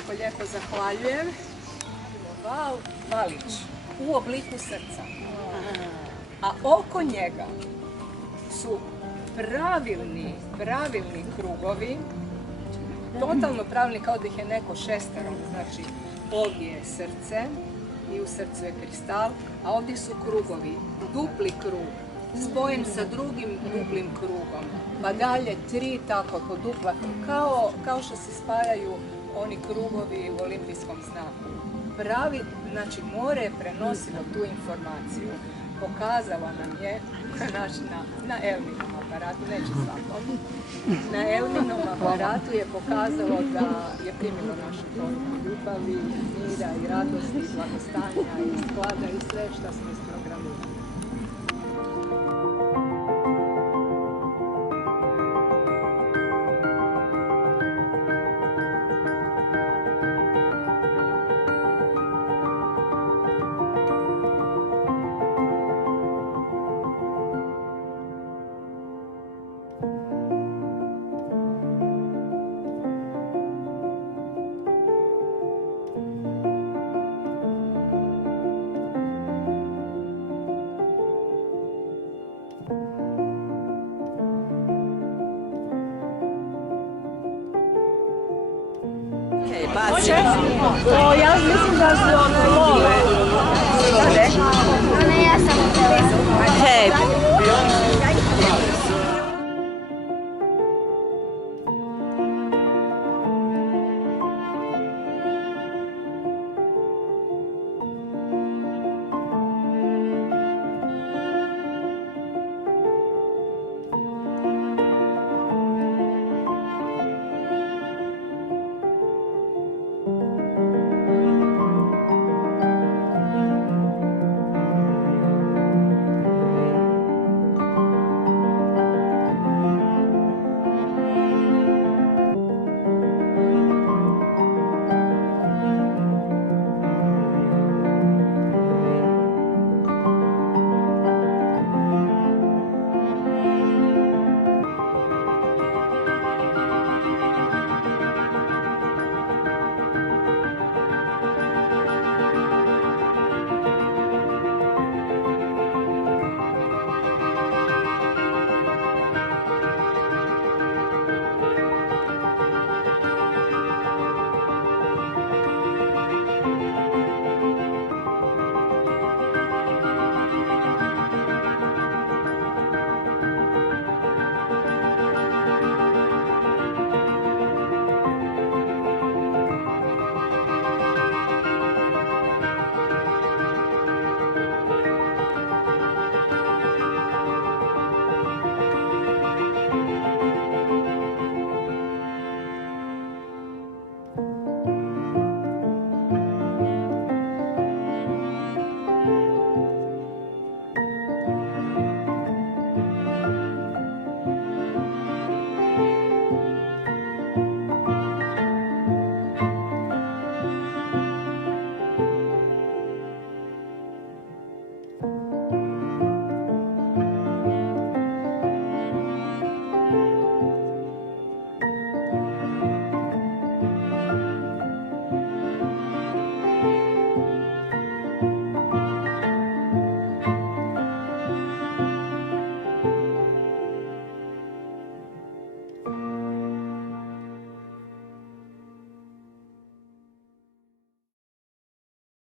jako lijepo zahvaljujem. Val valić u obliku srca. A oko njega su pravilni krugovi, totalno pravilni, kao da ih je neko šesterom, znači ovdje je srce i u srcu je kristal, a ovdje su krugovi, dupli krug, spojen sa drugim duplim krugom, pa dalje 3 tako kod dupla, kao što se spajaju oni krugovi u olimpijskom znaku. Pravi, znači more je prenosilo tu informaciju. Pokazalo nam je na Elninom aparatu, neće svakom, na Elninom aparatu je pokazalo da je primilo našu poruku ljubavi, mira i radosti, i blagostanja i sklada i sve što smo isprogramirali. Ja mislim da su one lole.